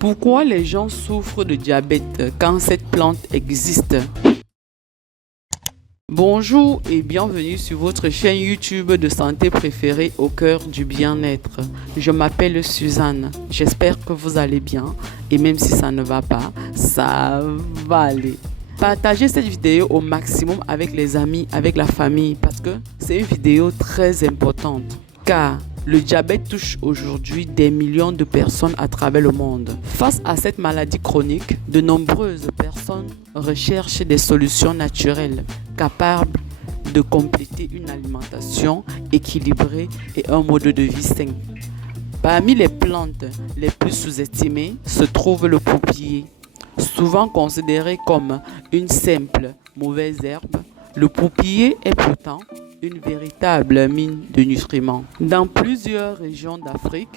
Pourquoi les gens souffrent de diabète quand cette plante existe? Bonjour et bienvenue sur votre chaîne YouTube de santé préférée au cœur du bien-être. Je m'appelle Suzanne, j'espère que vous allez bien et même si ça ne va pas, ça va aller. Partagez cette vidéo au maximum avec les amis, avec la famille parce que c'est une vidéo très importante car le diabète touche aujourd'hui des millions de personnes à travers le monde. Face à cette maladie chronique, de nombreuses personnes recherchent des solutions naturelles capables de compléter une alimentation équilibrée et un mode de vie sain. Parmi les plantes les plus sous-estimées se trouve le poupillier. Souvent considéré comme une simple mauvaise herbe, le poupillier est pourtant une véritable mine de nutriments. Dans plusieurs régions d'Afrique,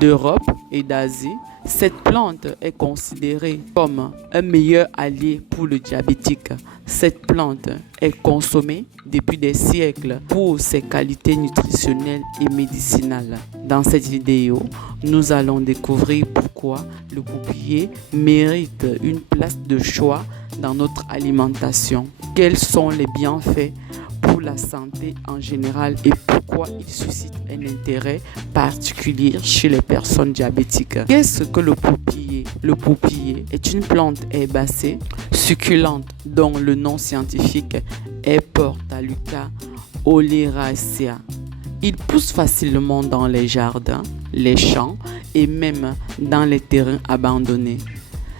d'Europe et d'Asie, cette plante est considérée comme un meilleur allié pour le diabétique. Cette plante est consommée depuis des siècles pour ses qualités nutritionnelles et médicinales. Dans cette vidéo, nous allons découvrir pourquoi le poupillier mérite une place de choix dans notre alimentation. Quels sont les bienfaits pour la santé en général et pourquoi il suscite un intérêt particulier chez les personnes diabétiques. Qu'est-ce que le poupillier? Le poupillier est une plante herbacée succulente dont le nom scientifique est Portaluca oleracea. Il pousse facilement dans les jardins, les champs et même dans les terrains abandonnés.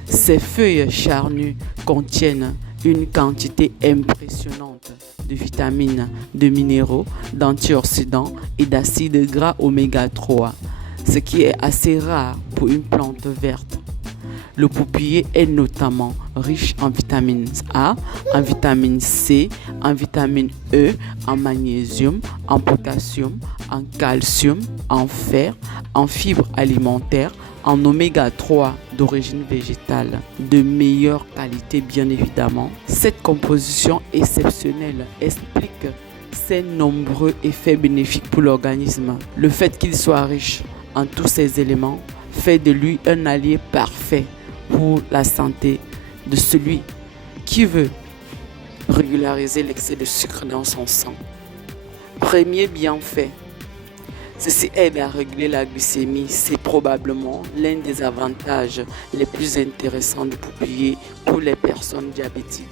Ses feuilles charnues contiennent une quantité impressionnante de vitamines, de minéraux, d'antioxydants et d'acides gras oméga 3, ce qui est assez rare pour une plante verte. Le poupillier est notamment riche en vitamine A, en vitamine C, en vitamine E, en magnésium, en potassium, en calcium, en fer, en fibres alimentaires, en oméga 3 d'origine végétale, de meilleure qualité bien évidemment. Cette composition exceptionnelle explique ses nombreux effets bénéfiques pour l'organisme. Le fait qu'il soit riche en tous ces éléments fait de lui un allié parfait pour la santé de celui qui veut régulariser l'excès de sucre dans son sang. Premier bienfait. Ceci aide à réguler la glycémie. C'est probablement l'un des avantages les plus intéressants du poupillier pour les personnes diabétiques.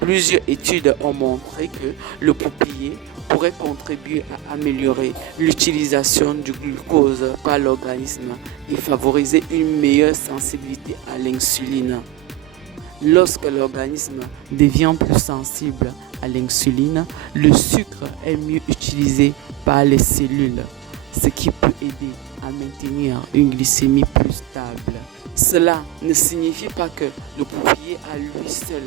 Plusieurs études ont montré que le poupillier pourrait contribuer à améliorer l'utilisation du glucose par l'organisme et favoriser une meilleure sensibilité à l'insuline. Lorsque l'organisme devient plus sensible à l'insuline, le sucre est mieux utilisé par les cellules, ce qui peut aider à maintenir une glycémie plus stable. Cela ne signifie pas que le poupillier à lui seul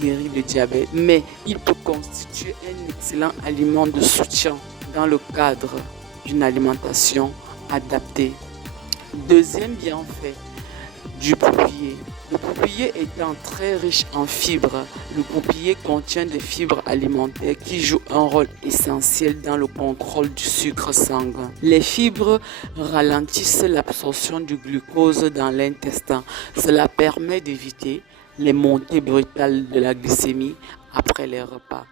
guérit le diabète, mais il peut constituer un excellent aliment de soutien dans le cadre d'une alimentation adaptée. Deuxième bienfait du poupillier. Le poupillier étant très riche en fibres, le poupillier contient des fibres alimentaires qui jouent un rôle essentiel dans le contrôle du sucre sanguin. Les fibres ralentissent l'absorption du glucose dans l'intestin. Cela permet d'éviter les montées brutales de la glycémie après les repas.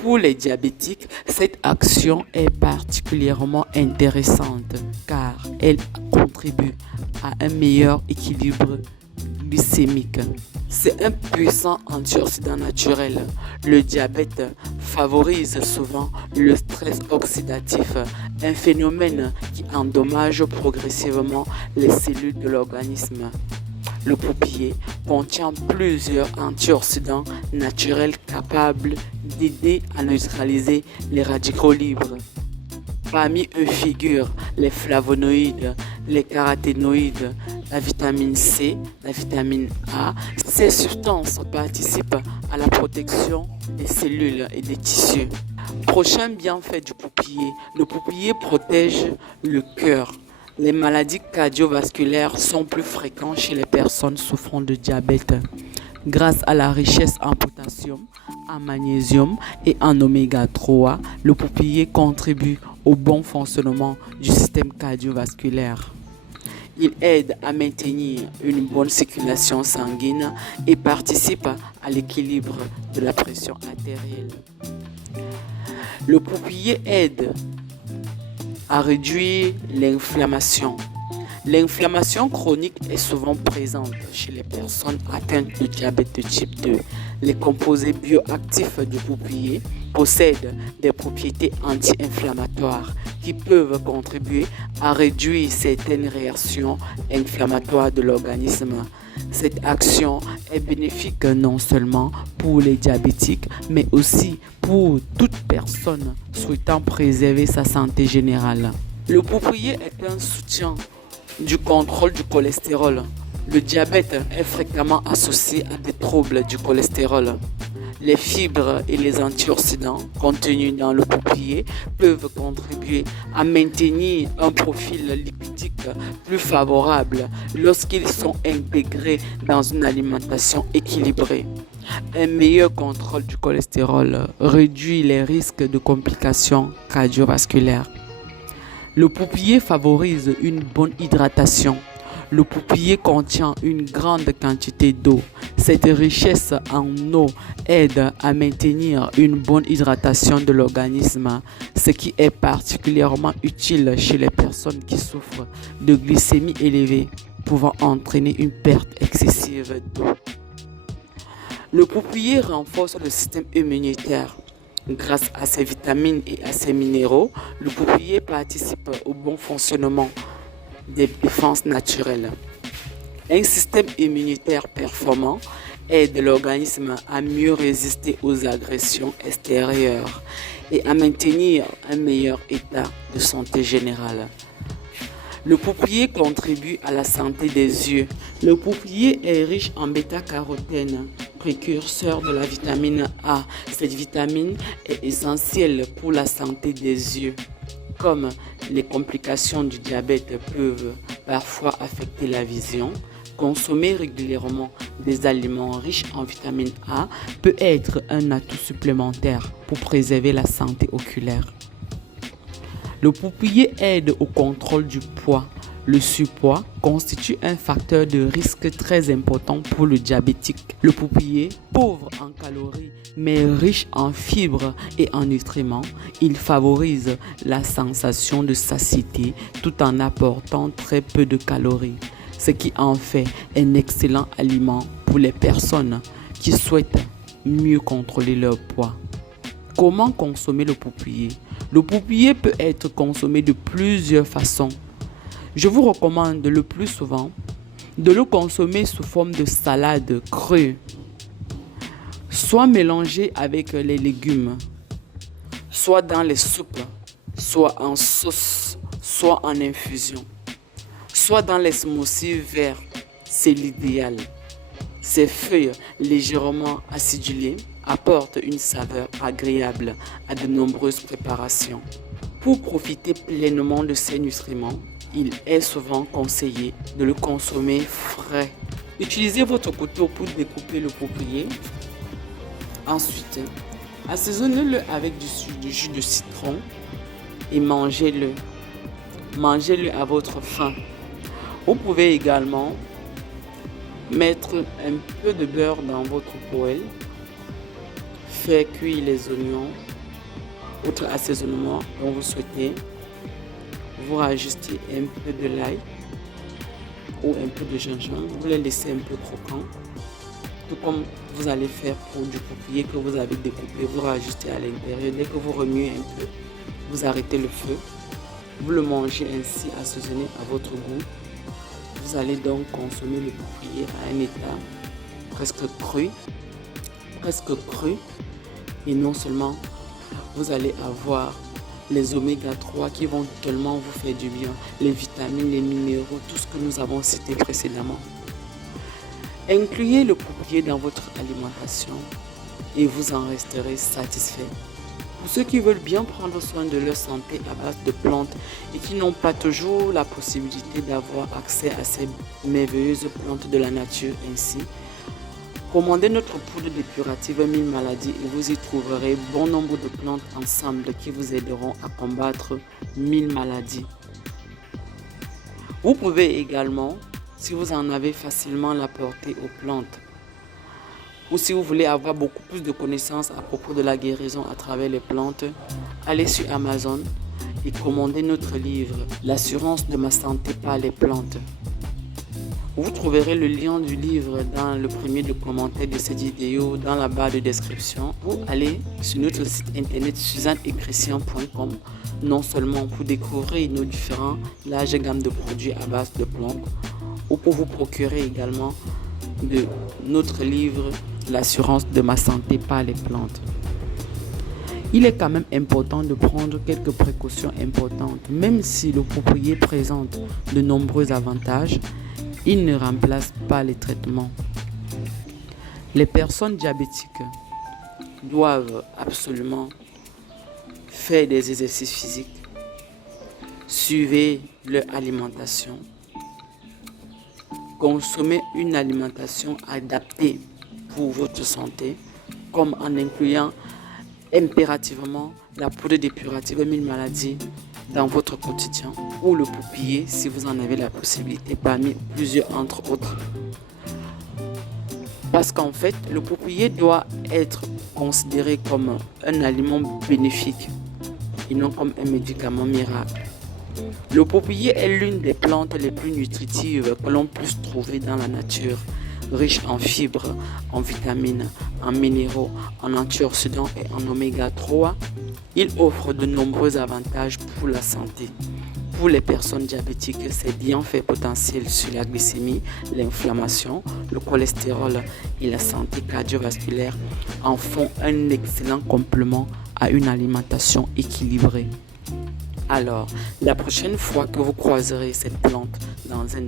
Pour les diabétiques, cette action est particulièrement intéressante car elle contribue à un meilleur équilibre glycémique. C'est un puissant antioxydant naturel. Le diabète favorise souvent le stress oxydatif, un phénomène qui endommage progressivement les cellules de l'organisme. Le poupillier contient plusieurs antioxydants naturels capables d'aider à neutraliser les radicaux libres. Parmi eux figurent les flavonoïdes, les caroténoïdes, la vitamine C, la vitamine A. Ces substances participent à la protection des cellules et des tissus. Prochain bienfait du poupillier, le poupillier protège le cœur. Les maladies cardiovasculaires sont plus fréquentes chez les personnes souffrant de diabète. Grâce à la richesse en potassium, en magnésium et en oméga 3, le poupillier contribue au bon fonctionnement du système cardiovasculaire. Il aide à maintenir une bonne circulation sanguine et participe à l'équilibre de la pression artérielle. Le peuplier aide à réduire l'inflammation. L'inflammation chronique est souvent présente chez les personnes atteintes de diabète de type 2. Les composés bioactifs du peuplier possèdent des propriétés anti-inflammatoires qui peuvent contribuer à réduire certaines réactions inflammatoires de l'organisme. Cette action est bénéfique non seulement pour les diabétiques, mais aussi pour toute personne souhaitant préserver sa santé générale. Le peuplier est un soutien du contrôle du cholestérol. Le diabète est fréquemment associé à des troubles du cholestérol. Les fibres et les antioxydants contenus dans le peuplier peuvent contribuer à maintenir un profil lipidique plus favorable lorsqu'ils sont intégrés dans une alimentation équilibrée. Un meilleur contrôle du cholestérol réduit les risques de complications cardiovasculaires. Le peuplier favorise une bonne hydratation. Le peuplier contient une grande quantité d'eau. Cette richesse en eau aide à maintenir une bonne hydratation de l'organisme, ce qui est particulièrement utile chez les personnes qui souffrent de glycémie élevée, pouvant entraîner une perte excessive d'eau. Le peuplier renforce le système immunitaire. Grâce à ses vitamines et à ses minéraux, le peuplier participe au bon fonctionnement des défenses naturelles. Un système immunitaire performant aide l'organisme à mieux résister aux agressions extérieures et à maintenir un meilleur état de santé générale. Le peuplier contribue à la santé des yeux. Le peuplier est riche en bêta-carotène, précurseur de la vitamine A. Cette vitamine est essentielle pour la santé des yeux. Comme les complications du diabète peuvent parfois affecter la vision, consommer régulièrement des aliments riches en vitamine A peut être un atout supplémentaire pour préserver la santé oculaire. Le peuplier aide au contrôle du poids. Le surpoids constitue un facteur de risque très important pour le diabétique. Le peuplier, pauvre en calories mais riche en fibres et en nutriments, il favorise la sensation de satiété tout en apportant très peu de calories, ce qui en fait un excellent aliment pour les personnes qui souhaitent mieux contrôler leur poids. Comment consommer le peuplier? Le peuplier peut être consommé de plusieurs façons. Je vous recommande le plus souvent de le consommer sous forme de salade crue, soit mélangé avec les légumes, soit dans les soupes, soit en sauce, soit en infusion, soit dans les smoothies verts. C'est l'idéal. Ces feuilles légèrement acidulées apportent une saveur agréable à de nombreuses préparations. Pour profiter pleinement de ces nutriments, il est souvent conseillé de le consommer frais. Utilisez votre couteau pour découper le peuplier. Ensuite, assaisonnez-le avec du jus de citron et mangez-le. Mangez-le à votre faim. Vous pouvez également mettre un peu de beurre dans votre poêle, faire cuire les oignons, votre assaisonnement dont vous souhaitez. Vous rajoutez un peu de l'ail ou un peu de gingembre, vous les laissez un peu croquants, tout comme vous allez faire pour du peuplier que vous avez découpé. Vous rajoutez à l'intérieur, dès que vous remuez un peu, vous arrêtez le feu, vous le mangez ainsi assaisonné à votre goût. Vous allez donc consommer le peuplier à un état presque cru, et non seulement vous allez avoir les oméga 3 qui vont tellement vous faire du bien, les vitamines, les minéraux, tout ce que nous avons cité précédemment. Incluez le peuplier dans votre alimentation et vous en resterez satisfait. Pour ceux qui veulent bien prendre soin de leur santé à base de plantes et qui n'ont pas toujours la possibilité d'avoir accès à ces merveilleuses plantes de la nature ainsi, commandez notre poudre dépurative 1000 maladies et vous y trouverez bon nombre de plantes ensemble qui vous aideront à combattre 1000 maladies. Vous pouvez également, si vous en avez facilement, l'apporter aux plantes. Ou si vous voulez avoir beaucoup plus de connaissances à propos de la guérison à travers les plantes, allez sur Amazon et commandez notre livre « L'assurance de ma santé par les plantes ». Vous trouverez le lien du livre dans le premier de commentaire de cette vidéo dans la barre de description ou allez sur notre site internet suzanneetchristian.com non seulement pour découvrir nos différents larges gammes de produits à base de plantes ou pour vous procurer également de notre livre L'assurance de ma santé par les plantes. Il est quand même important de prendre quelques précautions importantes. Même si le Popouillet présente de nombreux avantages, il ne remplace pas les traitements. Les personnes diabétiques doivent absolument faire des exercices physiques, suivre leur alimentation, consommer une alimentation adaptée pour votre santé, comme en incluant impérativement la poudre dépurative 1000 maladies dans votre quotidien ou le Popouillet si vous en avez la possibilité parmi plusieurs entre autres. Parce qu'en fait, le Popouillet doit être considéré comme un aliment bénéfique et non comme un médicament miracle. Le Popouillet est l'une des plantes les plus nutritives que l'on puisse trouver dans la nature, riche en fibres, en vitamines, en minéraux, en antioxydants et en oméga 3. Il offre de nombreux avantages pour la santé. Pour les personnes diabétiques, ses bienfaits potentiels sur la glycémie, l'inflammation, le cholestérol et la santé cardiovasculaire en font un excellent complément à une alimentation équilibrée. Alors, la prochaine fois que vous croiserez cette plante dans un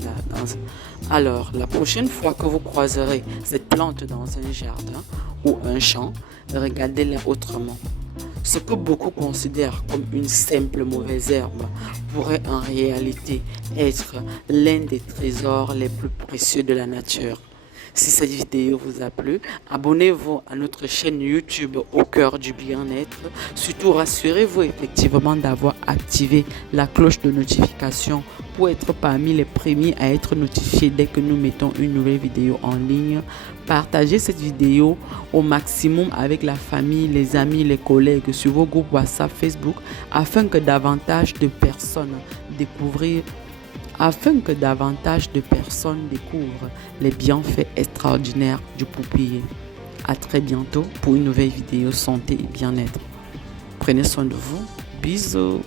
jardin ou un champ, regardez-la autrement. Ce que beaucoup considèrent comme une simple mauvaise herbe pourrait en réalité être l'un des trésors les plus précieux de la nature. Si cette vidéo vous a plu, abonnez-vous à notre chaîne YouTube Au Cœur du Bien-être. Surtout, rassurez-vous effectivement d'avoir activé la cloche de notification pour être parmi les premiers à être notifiés dès que nous mettons une nouvelle vidéo en ligne. Partagez cette vidéo au maximum avec la famille, les amis, les collègues sur vos groupes WhatsApp, Facebook afin que davantage de personnes découvrent les bienfaits extraordinaires du Popouillet. À très bientôt pour une nouvelle vidéo santé et bien-être. Prenez soin de vous. Bisous.